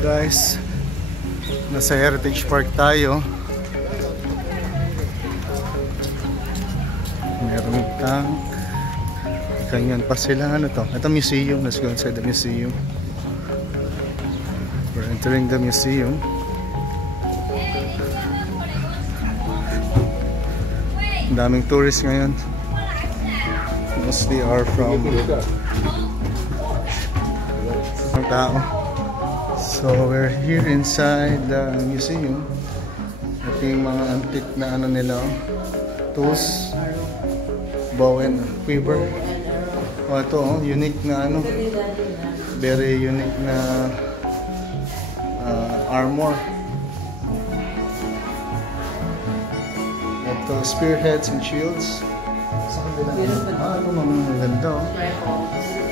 Guys, nasa Heritage Park tayo. Meron tank. Ganyan pa sila. Ano to? Ito museum. Let's go inside the museum. We're entering the museum. Daming tourists ngayon. Mostly are from tao. So we're here inside the museum. Ito yung mga antique na ano nila, tools, bow and quiver. O ito, unique na ano, very unique na armor. Ito, spearheads and shields. Saan din ito mga ganda, oh.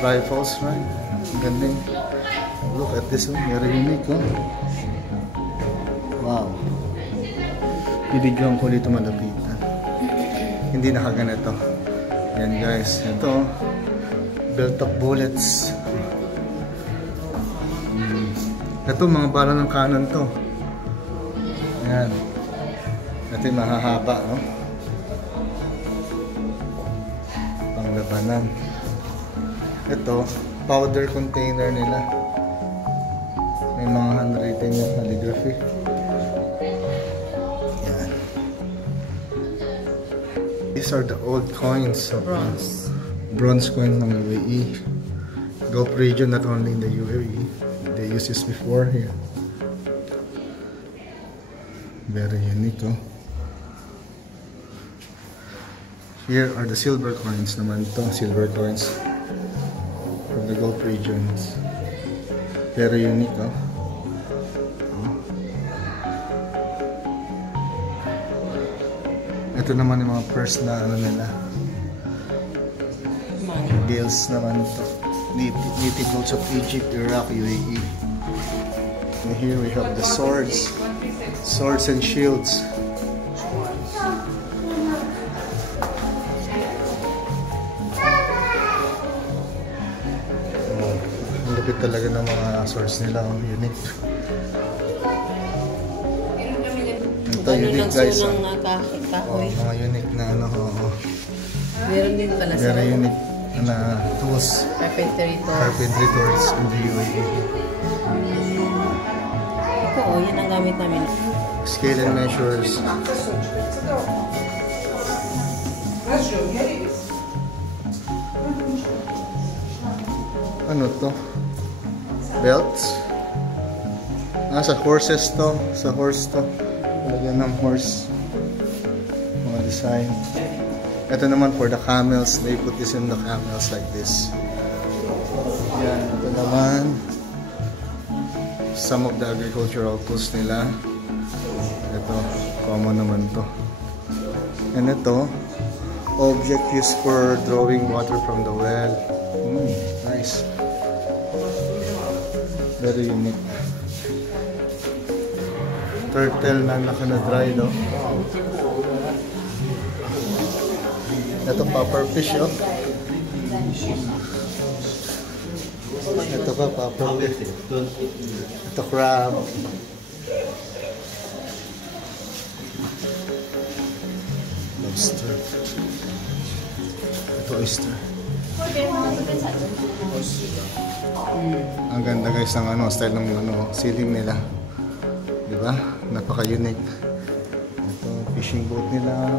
Rifles, right? Ang ganda. Look at this one, very unique, oh. Wow. Bibigyan ko dito malapitan. Hindi nakaganito. Yan guys, ito built-up bullets. Ito mga bala ng cannon to. Yan. Ito yung mahahaba, oh. Panglabanan. Ito, powder container nila. May mga handwritten yung calligraphy. Yan. These are the old coins of bronze coins ng UAE. Gulf region, not only in the UAE. They used this before here. Very unique, oh. Here are the silver coins naman to. Silver coins from the Gulf regions. Very unique, oh. Ito naman yung mga purse na ano nila. Bills naman to. Native notes of Egypt, Iraq, UAE. And here we have the swords. Swords and shields. Ang lupit talaga ng mga swords nila. Unique. Ito unique guys. Mga unique na ano. Meron din pala sa very unique na tools. Carpentry tools in the UAE. Ito yan ang gamit namin. Scale and measures. Ano to? Belts? Sa horses to. Sa horse to. Talaga ng horse. Mga design. Ito naman for the camels. They put this in the camels like this. Yan. Ito naman. Some of the agricultural tools nila. Ito. Common naman to. And ito. Object used for drawing water from the well. Nice. Very unique. Turtle na naka-dry, no? Ito puffer fish, oh. Ito pa puffer fish. Ito crab. Lobster. Ito oyster. Ang ganda guys ng ano, style ng ano, ceiling nila. Di ba? Napaka-unique. Ito fishing boat nila.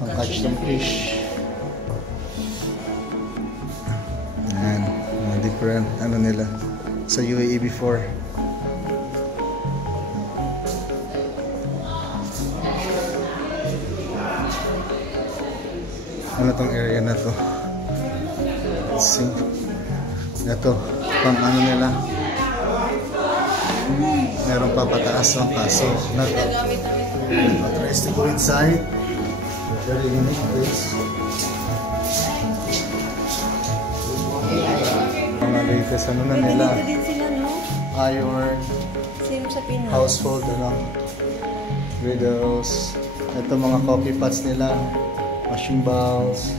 Ang catch ng fish. Ayan, mga different ano nila sa UAE before. Ano tong area na to? Let's see. Ito, pang ano nila. Meron pa pataas ang kaso na to. Tries to go inside. Very unique place. Mga latest ano na nila. Iron. Household ano. Widows. Ito mga coffee pots nila. Washing bowls.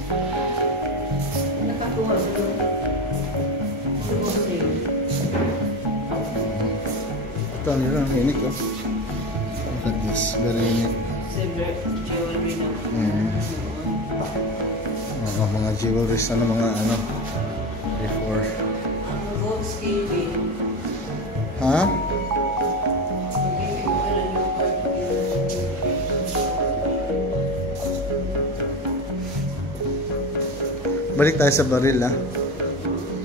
Ito, unique oh. Look at this, very unique. Silver jewelry na. Mga jewelries na mga ano before. Gold scaling. Ha? Balik tayo sa baril ah.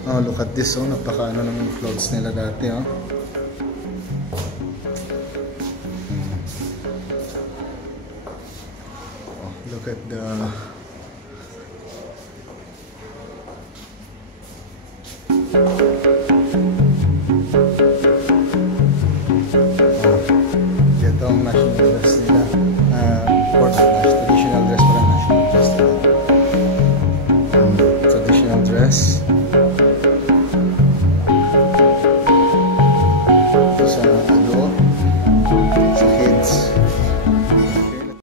Oh, look at this oh, napaka ano ng clothes nila dati oh. Oh, look at the